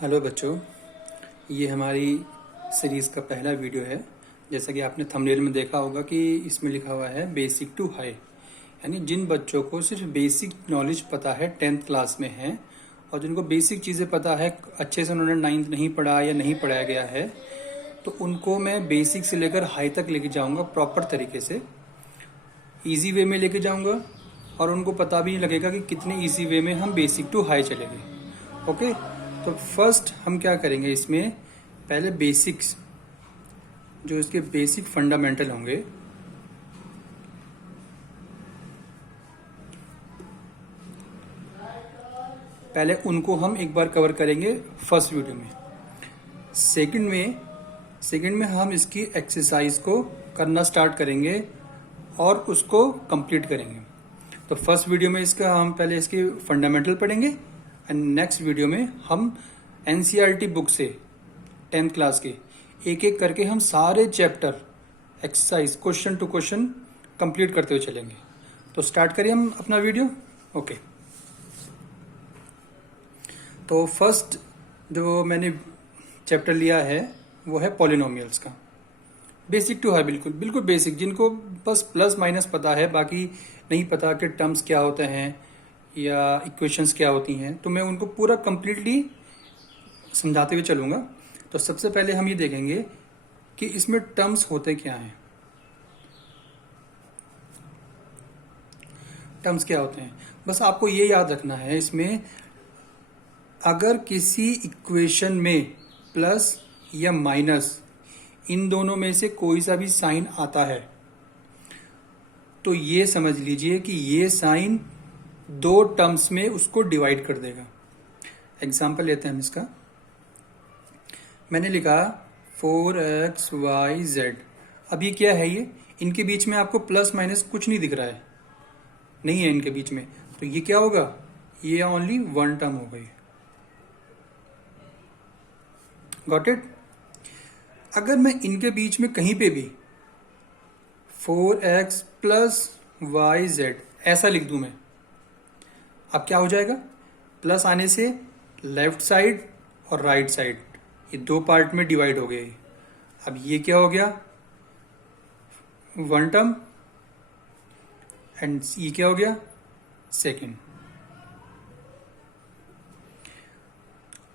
Hello बच्चों, ये हमारी सीरीज़ का पहला वीडियो है। जैसा कि आपने थंबनेल में देखा होगा कि इसमें लिखा हुआ है बेसिक टू हाई, यानी जिन बच्चों को सिर्फ बेसिक नॉलेज पता है, 10th क्लास में है और जिनको बेसिक चीज़ें पता है, अच्छे से उन्होंने 9th नहीं पढ़ा या नहीं पढ़ाया गया है, तो उनको मैं बेसिक से लेकर हाई तक लेके जाऊँगा प्रॉपर तरीके से, ईजी वे में लेके जाऊँगा और उनको पता भी नहीं लगेगा कि कितने ईजी वे में हम बेसिक टू हाई चलेंगे। ओके, तो फर्स्ट हम क्या करेंगे, इसमें पहले बेसिक्स, जो इसके बेसिक फंडामेंटल होंगे, पहले उनको हम एक बार कवर करेंगे फर्स्ट वीडियो में। सेकंड में हम इसकी एक्सरसाइज को करना स्टार्ट करेंगे और उसको कंप्लीट करेंगे। तो फर्स्ट वीडियो में इसका हम पहले इसके फंडामेंटल पढ़ेंगे एंड नेक्स्ट वीडियो में हम एनसीईआरटी बुक से 10th क्लास के एक एक करके हम सारे chapter exercise question to question complete करते हुए चलेंगे। तो स्टार्ट करिए हम अपना वीडियो। ओके, तो फर्स्ट जो मैंने चैप्टर लिया है वो है पॉलिनोमियल्स का, बेसिक टू हाई, बिल्कुल बिल्कुल बेसिक, जिनको बस प्लस माइनस पता है, बाकी नहीं पता कि टर्म्स क्या होते हैं या इक्वेशंस क्या होती हैं, तो मैं उनको पूरा कंप्लीटली समझाते हुए चलूंगा। तो सबसे पहले हम ये देखेंगे कि इसमें टर्म्स होते क्या हैं। टर्म्स क्या होते हैं, बस आपको ये याद रखना है, इसमें अगर किसी इक्वेशन में प्लस या माइनस इन दोनों में से कोई सा भी साइन आता है तो ये समझ लीजिए कि ये साइन दो टर्म्स में उसको डिवाइड कर देगा। एग्जाम्पल लेते हैं हम इसका। मैंने लिखा 4xyz। अब ये क्या है, ये इनके बीच में आपको प्लस माइनस कुछ नहीं दिख रहा है, नहीं है इनके बीच में, तो ये क्या होगा, ये ओनली वन टर्म हो गई। Got it. अगर मैं इनके बीच में कहीं पे भी 4x प्लस yz ऐसा लिख दूं मैं, अब क्या हो जाएगा, प्लस आने से लेफ्ट साइड और राइट साइड ये दो पार्ट में डिवाइड हो गए। अब ये क्या हो गया, वन टर्म, एंड ये क्या हो गया, सेकेंड।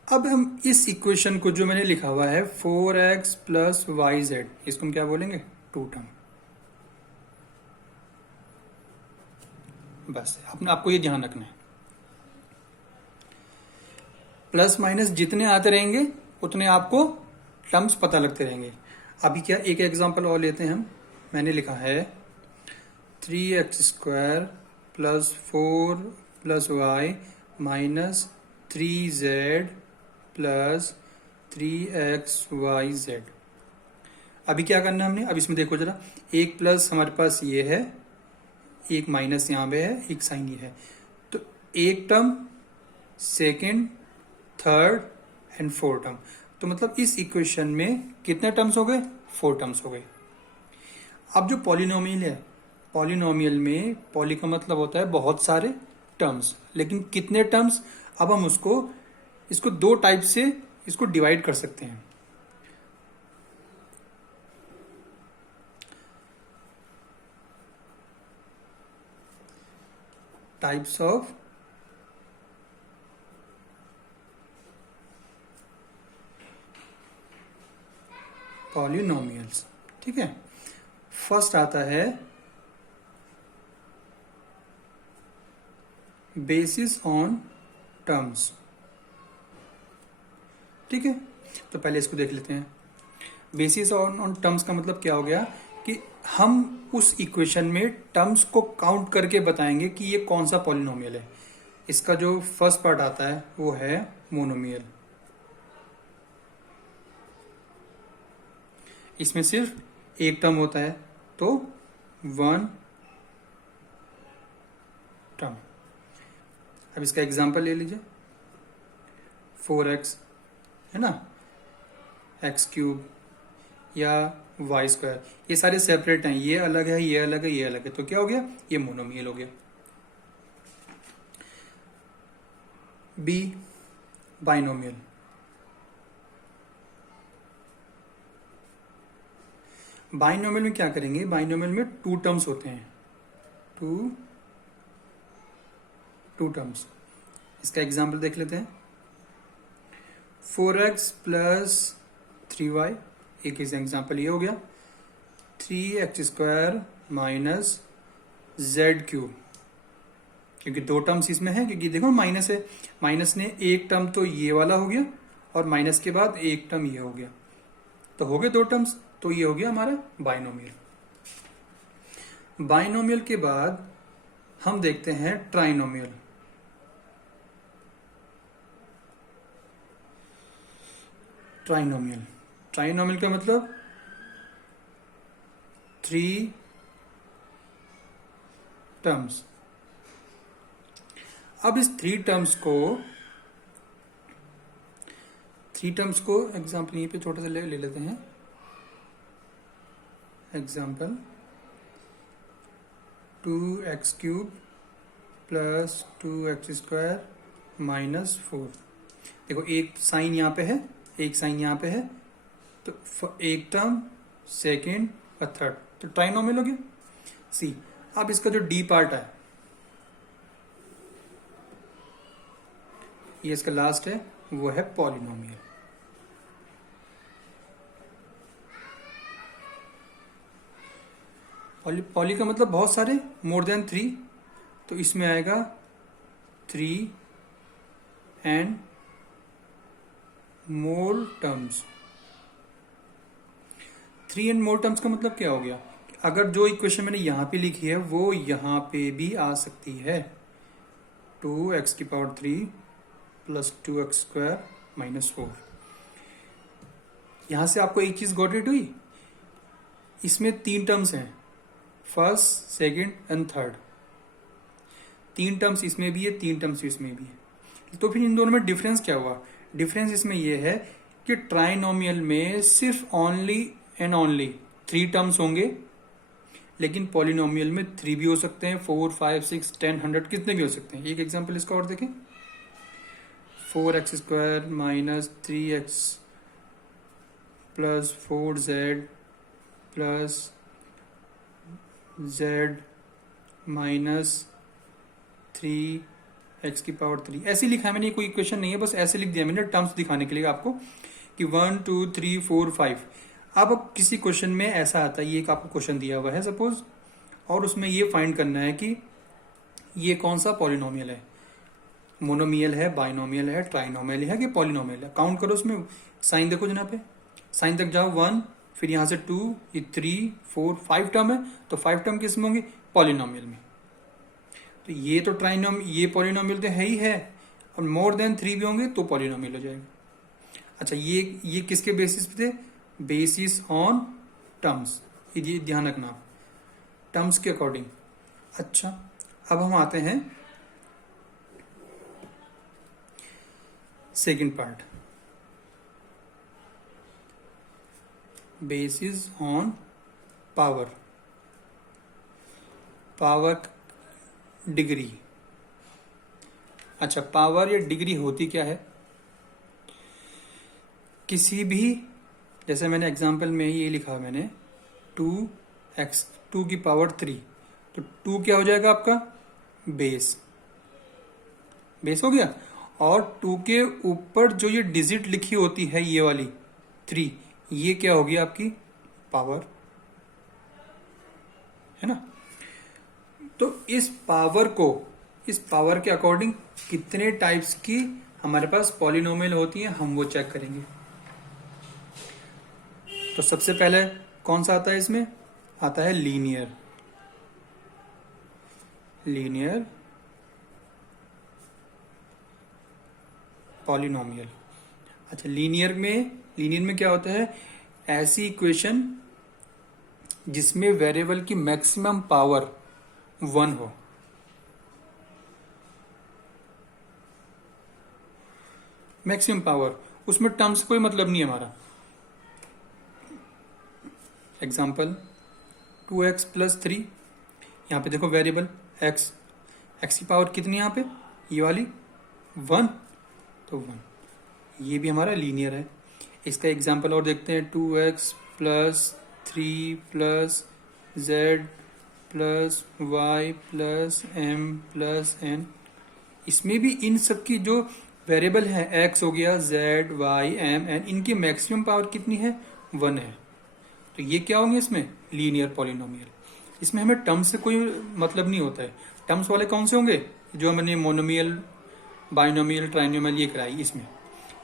अब हम इस इक्वेशन को जो मैंने लिखा हुआ है 4x प्लस yz, इसको हम क्या बोलेंगे, टू टर्म। बस अपने आपको ये ध्यान रखना है, प्लस माइनस जितने आते रहेंगे उतने आपको टर्म्स पता लगते रहेंगे। अभी क्या, एक एग्जांपल और लेते हैं हम। मैंने लिखा है 3x² plus 4 plus y minus 3z plus 3xyz। अभी क्या करना है हमने, अब इसमें देखो जरा, एक प्लस हमारे पास ये है, एक माइनस यहाँ पे है, एक साइन ये है, तो एक term, second, third and fourth term. तो मतलब इस इक्वेशन में कितने टर्म्स हो गए, 4 टर्म्स हो गए। अब जो पॉलिनोमियल है, पॉलिनोमियल में पॉली का मतलब होता है बहुत सारे टर्म्स, लेकिन कितने टर्म्स, अब हम इसको दो टाइप से इसको डिवाइड कर सकते हैं। टाइप्स ऑफ पॉलिनोमियल्स, ठीक है। फर्स्ट आता है बेसिस ऑन टर्म्स, ठीक है। तो पहले इसको देख लेते हैं। बेसिस ऑन टर्म्स का मतलब क्या हो गया कि हम उस इक्वेशन में टर्म्स को काउंट करके बताएंगे कि ये कौन सा पॉलिनोमियल है। इसका जो फर्स्ट पार्ट आता है वो है मोनोमियल। इसमें सिर्फ एक टर्म होता है, तो वन टर्म। अब इसका एग्जांपल ले लीजिए, 4x है ना, x³ या y², ये सारे सेपरेट हैं, ये अलग है, ये अलग है, ये अलग है, तो क्या हो गया, ये मोनोमियल हो गया। बी बाइनोमियल, बाइनोमियल में क्या करेंगे, बाइनोमियल में टू टर्म्स होते हैं, टू टर्म्स। इसका एग्जाम्पल देख लेते हैं। 4x प्लस 3y, एक एग्जाम्पल ये हो गया। 3x² माइनस z³, क्योंकि दो टर्म्स इसमें है, क्योंकि देखो माइनस है, माइनस ने एक टर्म तो ये वाला हो गया और माइनस के बाद एक टर्म ये हो गया, तो हो गए दो टर्म्स, तो ये हो गया हमारा बाइनोमियल। बाइनोमियल के बाद हम देखते हैं ट्राइनोमियल। ट्राइनोमियल, ट्राइनोमियल का मतलब 3 टर्म्स। अब इस थ्री टर्म्स को एग्जाम्पल यहीं पे छोटा सा ले लेते हैं। Example 2x³ plus 2x² minus 4। देखो एक साइन यहाँ पे है, एक साइन यहाँ पे है, तो एक टर्म, सेकेंड और थर्ड, तो ट्राइनोमियल हो गया। सी, अब इसका जो डी पार्ट है, ये इसका लास्ट है, वो है पॉलिनोमियल। पॉली का मतलब बहुत सारे, मोर देन 3, तो इसमें आएगा 3 and more terms. 3 and more terms का मतलब क्या हो गया, अगर जो इक्वेशन मैंने यहां पे लिखी है वो यहां पे भी आ सकती है। 2x³ plus 2x² minus 4। यहां से आपको एक चीज गॉट इट हुई, इसमें 3 टर्म्स हैं, first, second and third. 3 terms इसमें भी है, 3 टर्म्स इसमें भी है, तो फिर इन दोनों में डिफरेंस क्या हुआ। डिफरेंस इसमें यह है कि ट्राइनोमियल में सिर्फ ओनली एंड ओनली 3 टर्म्स होंगे, लेकिन पॉलिनोमियल में 3 भी हो सकते हैं, 4, 5, 6, 10, 100 कितने भी हो सकते हैं। एक एग्जांपल इसका और देखें। 4x² minus 3x plus 4z plus z minus 3x³। ऐसे लिखा है मैंने, कोई इक्वेशन नहीं है, बस ऐसे लिख दिया मैंने टर्म्स दिखाने के लिए आपको कि 1, 2, 3, 4, 5। अब किसी क्वेश्चन में ऐसा आता है, ये एक आपको क्वेश्चन दिया हुआ है सपोज, और उसमें ये फाइंड करना है कि ये कौन सा पॉलिनोमियल है, मोनोमियल है, बाइनोमियल है, ट्राइनोमियल है कि पॉलिनोमियल है। काउंट करो उसमें, साइन देखो जनाब पे, साइन तक जाओ 1, फिर यहां से 2, ये 3, 4, 5 टर्म है, तो 5 टर्म किस में होंगे, पॉलिनोमियल में। तो ये तो ये पॉलिनोमियल तो है ही है, और मोर देन 3 भी होंगे तो पॉलिनोमियल हो जाएगा। अच्छा, ये किसके बेसिस पे थे, बेसिस ऑन टर्म्स, ये ध्यान रखना आप, टर्म्स के अकॉर्डिंग। अच्छा, अब हम आते हैं second part, basis on power, power degree. अच्छा, पावर या डिग्री होती क्या है, किसी भी, जैसे मैंने एग्जांपल में ये लिखा मैंने 2x 2 की पावर 3, तो 2 क्या हो जाएगा आपका, बेस हो गया, और 2 के ऊपर जो ये डिजिट लिखी होती है ये वाली 3, ये क्या होगी आपकी पावर, है ना। तो इस पावर के अकॉर्डिंग कितने टाइप्स की हमारे पास पॉलिनोमियल होती हैं, हम वो चेक करेंगे। तो सबसे पहले कौन सा आता है, इसमें आता है लीनियर पॉलिनोमियल। अच्छा, लीनियर में क्या होता है, ऐसी इक्वेशन जिसमें वेरिएबल की मैक्सिमम पावर 1 हो। मैक्सिमम पावर, उसमें टर्म्स कोई मतलब नहीं है हमारा। एग्जाम्पल 2x प्लस 3, यहां पे देखो वेरिएबल x की पावर कितनी, यहां पे ये वाली 1, तो 1, ये भी हमारा लीनियर है। इसका एग्जाम्पल और देखते हैं, 2x plus three plus Z plus Y plus M plus N. इसमें भी इन सब की जो वेरिएबल है, एक्स हो गया, जेड वाई एम एन, इनकी मैक्सिमम पावर कितनी है? 1 है। तो ये क्या होंगे इसमें? Linear polynomial. इसमें हमें टर्म्स से कोई मतलब नहीं होता है। टर्म्स वाले कौन से होंगे? जो हमने मोनोमियल, बाइनोमियल, ट्राइनोमियल ये कराई इसमें।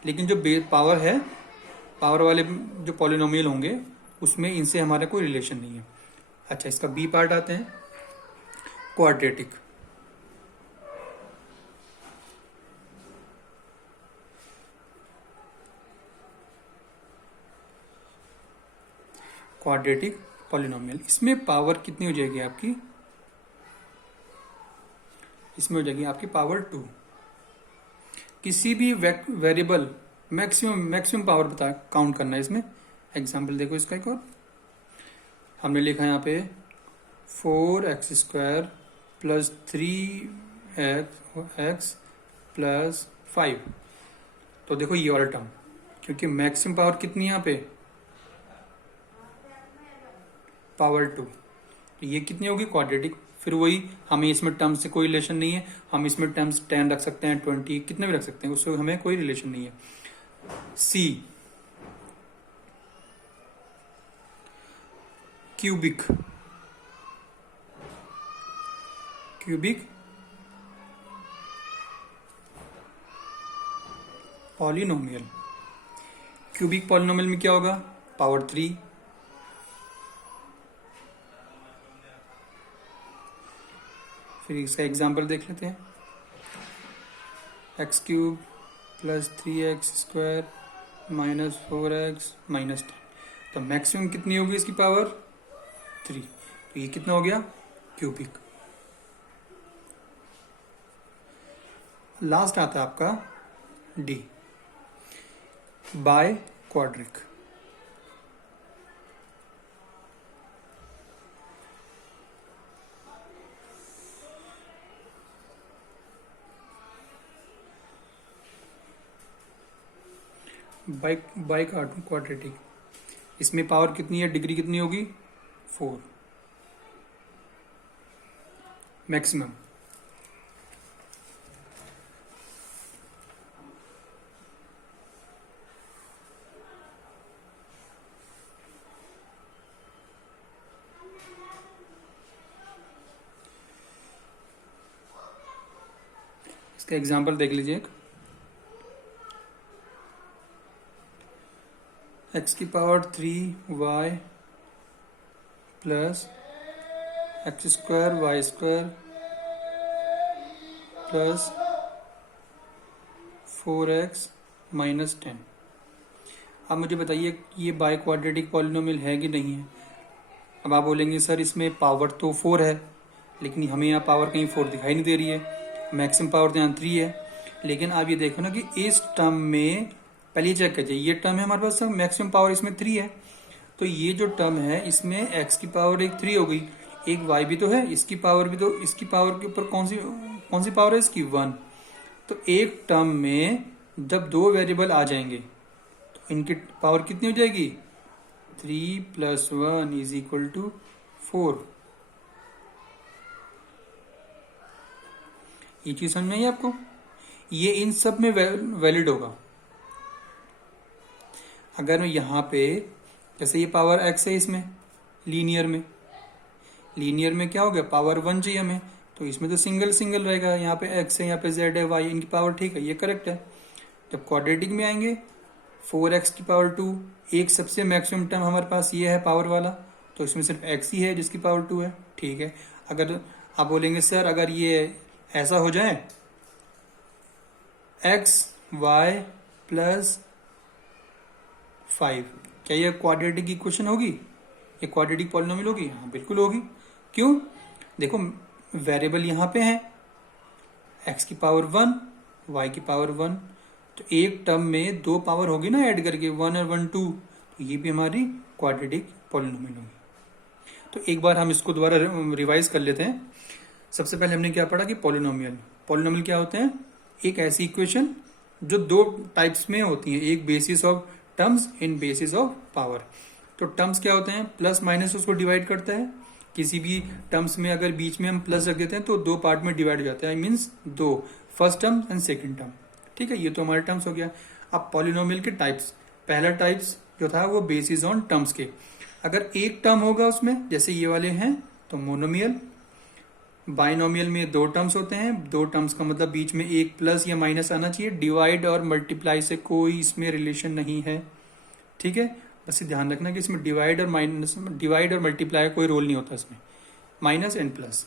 लेकिन जो पावर है, पावर वाले जो पॉलिनोमियल होंगे उसमें इनसे हमारा कोई रिलेशन नहीं है। अच्छा, इसका बी पार्ट आते हैं, क्वाड्रेटिक। क्वाड्रेटिक पॉलिनोमियल, इसमें पावर कितनी हो जाएगी आपकी? इसमें हो जाएगी आपकी पावर 2। किसी भी वेरिएबल मैक्सिमम पावर बता काउंट करना है इसमें। एग्जांपल देखो इसका एक और, हमने लिखा है यहाँ पे 4x² प्लस 3x प्लस 5। तो देखो ये वाला टर्म, क्योंकि मैक्सिमम पावर कितनी है यहाँ पे? पावर 2। तो ये कितनी होगी? क्वाड्रेटिक। फिर वही, हमें इसमें टर्म्स से कोई रिलेशन नहीं है। हम इसमें टर्म्स 10 रख सकते हैं, 20, कितने भी रख सकते हैं, उससे हमें कोई रिलेशन नहीं है। C, cubic. Cubic polynomial. Cubic polynomial में क्या होगा? पावर 3। फिर इसका एग्जांपल देख लेते हैं, x³ plus 3x² minus 4x minus 10। तो मैक्सिमम कितनी होगी इसकी पावर? 3। तो ये कितना हो गया? क्यूबिक। लास्ट आता है आपका D, biquadric. Biquadratic, इसमें पावर कितनी है? डिग्री कितनी होगी? 4 मैक्सिमम। इसका एग्जांपल देख लीजिए एक, x की power 3y plus x² y² plus 4x minus 10। अब मुझे बताइए ये बाय क्वाड्रेटिक पॉलिनोमियल है कि नहीं है? अब आप बोलेंगे सर इसमें पावर तो 4 है, लेकिन हमें यहाँ पावर कहीं 4 दिखाई नहीं दे रही है, मैक्सिमम पावर तो यहाँ 3 है। लेकिन आप ये देखो ना कि इस टर्म में, पहले चेक कीजिए, ये टर्म है हमारे पास, मैक्सिमम पावर इसमें 3 है। तो ये जो टर्म है इसमें x की पावर एक 3 हो गई, एक y भी तो है, इसकी पावर भी तो, इसकी पावर के ऊपर कौन सी पावर है? इसकी 1। तो एक टर्म में जब 2 वेरिएबल आ जाएंगे तो इनकी पावर कितनी हो जाएगी? 3 प्लस 1 इज इक्वल टू 4। ये चीज समझ में आई आपको? ये इन सब में वैलिड होगा। अगर मैं यहाँ पे, जैसे ये पावर x है इसमें, लीनियर में क्या हो गया? पावर 1 चाहिए हमें, तो इसमें तो सिंगल रहेगा। यहाँ पे x है, यहाँ पे z है, y, इनकी पावर ठीक है, ये करेक्ट है। जब क्वाड्रेटिक में आएंगे, 4x की पावर 2, एक सबसे मैक्सिमम टर्म हमारे पास ये है पावर वाला, तो इसमें सिर्फ x ही है जिसकी पावर 2 है, ठीक है। अगर आप बोलेंगे सर अगर ये ऐसा हो जाए, x y प्लस 5, क्या ये क्वाड्रेटिक इक्वेशन होगी? ये क्वाड्रेटिक पॉलिनोमियल होगी? हाँ बिल्कुल होगी। क्यों? देखो वेरिएबल यहाँ पे है, x की पावर 1, y की पावर 1, तो एक टर्म में 2 पावर होगी ना ऐड करके, 1 और 1 2, तो ये भी हमारी क्वाड्रेटिक पॉलिनोमियल होगी। तो एक बार हम इसको दोबारा रिवाइज कर लेते हैं। सबसे पहले हमने क्या पढ़ा कि पॉलिनोमियल क्या होते हैं? एक ऐसी इक्वेशन जो 2 टाइप्स में होती है, एक basis of terms in basis of power. तो टर्म्स क्या होते हैं, प्लस माइनस उसको डिवाइड करता है। किसी भी टर्म्स में अगर बीच में हम प्लस रख देते हैं तो दो पार्ट में डिवाइड हो जाता है, मीन्स दो, first term and second term. ठीक है, ये तो हमारे टर्म्स हो गया। अब पॉलिनोमियल के टाइप्स, पहला टाइप्स जो था वो बेसिस ऑन टर्म्स के। अगर एक टर्म होगा उसमें, जैसे ये वाले हैं, तो मोनोमियल। बाइनोमियल में दो टर्म्स होते हैं, दो टर्म्स का मतलब बीच में एक प्लस या माइनस आना चाहिए। डिवाइड और मल्टीप्लाई से कोई इसमें रिलेशन नहीं है। ठीक है, बस ये ध्यान रखना कि इसमें डिवाइड और मल्टीप्लाई का कोई रोल नहीं होता इसमें, माइनस एंड प्लस।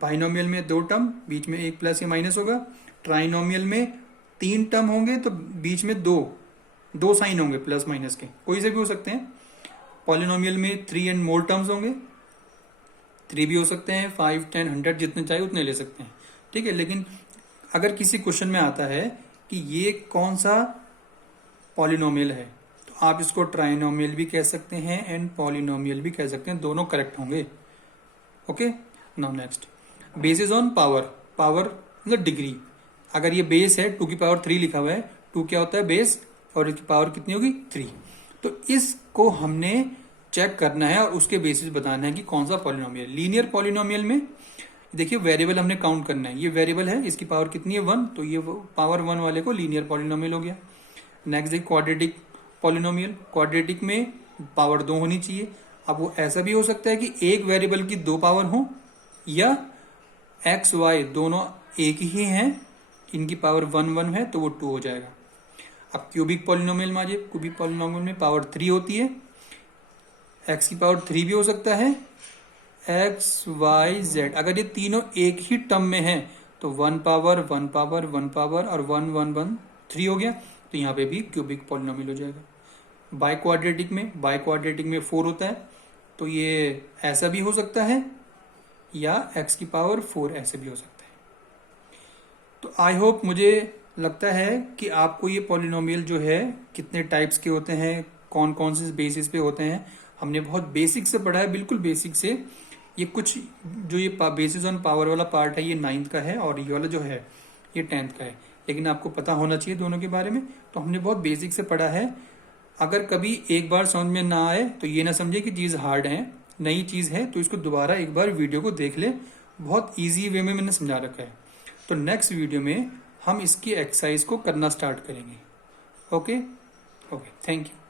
बाइनोमियल में दो टर्म, बीच में एक प्लस या माइनस होगा। ट्राइनोमियल में तीन टर्म होंगे तो बीच में दो साइन होंगे प्लस माइनस के, कोई से भी हो सकते हैं। पॉलिनोमियल में 3 एंड मोर टर्म्स होंगे, 3 भी हो सकते हैं, 5, 10, 100 जितने चाहिए उतने ले सकते हैं। ठीक है, लेकिन अगर किसी क्वेश्चन में आता है कि ये कौन सा पॉलिनोमियल है, तो आप इसको ट्राइनोमियल भी कह सकते हैं एंड पॉलिनोमियल भी कह सकते हैं, दोनों करेक्ट होंगे। Okay, now next, basis on power. Power मतलब डिग्री। अगर ये बेस है 2 की पावर 3 लिखा हुआ है, 2 क्या होता है, बेस, और इसकी पावर कितनी होगी, 3। तो इसको हमने चेक करना है और उसके बेसिस बताना है कि कौन सा पॉलिनोमियल। लीनियर पॉलिनोमियल में देखिए वेरिएबल हमने काउंट करना है, ये वेरिएबल है, इसकी पावर कितनी है, 1, तो ये पावर 1 वाले को लीनियर पॉलिनोमियल हो गया। नेक्स्ट देखिए क्वाड्रेटिक पॉलिनोमियल। क्वाड्रेटिक में पावर 2 होनी चाहिए। अब वो ऐसा भी हो सकता है कि एक वेरिएबल की 2 पावर हो, या एक्स वाई दोनों एक ही हैं, इनकी पावर 1 1 है तो वो 2 हो जाएगा। अब क्यूबिक पॉलिनोमियल में आ जाए। क्यूबिक पॉलिनोमियल में पावर 3 होती है, एक्स की पावर 3 भी हो सकता है, एक्स वाई जेड। अगर ये तीनों एक ही टर्म में है तो 1 पावर 1 पावर 1 पावर और 1 1 1 3 हो गया, तो यहाँ पे भी क्यूबिक पॉलिनोमियल हो जाएगा। बाई क्वाड्रेटिक में 4 होता है, तो ये ऐसा भी हो सकता है, या एक्स की पावर 4 ऐसे भी हो सकता है। तो आई होप, मुझे लगता है कि आपको ये पॉलिनोमियल जो है कितने टाइप्स के होते हैं, कौन कौन से बेसिस पे होते हैं, हमने बहुत बेसिक से पढ़ा है, बिल्कुल बेसिक से। ये कुछ जो ये बेसिस ऑन पावर वाला पार्ट है ये 9th का है, और ये वाला जो है ये 10th का है, लेकिन आपको पता होना चाहिए दोनों के बारे में। तो हमने बहुत बेसिक से पढ़ा है। अगर कभी एक बार समझ में ना आए तो ये ना समझे कि चीज़ हार्ड है, नई चीज़ है, तो इसको दोबारा एक बार वीडियो को देख ले, बहुत ईजी वे में मैंने समझा रखा है। तो नेक्स्ट वीडियो में हम इसकी एक्सरसाइज को करना स्टार्ट करेंगे। Okay, thank you.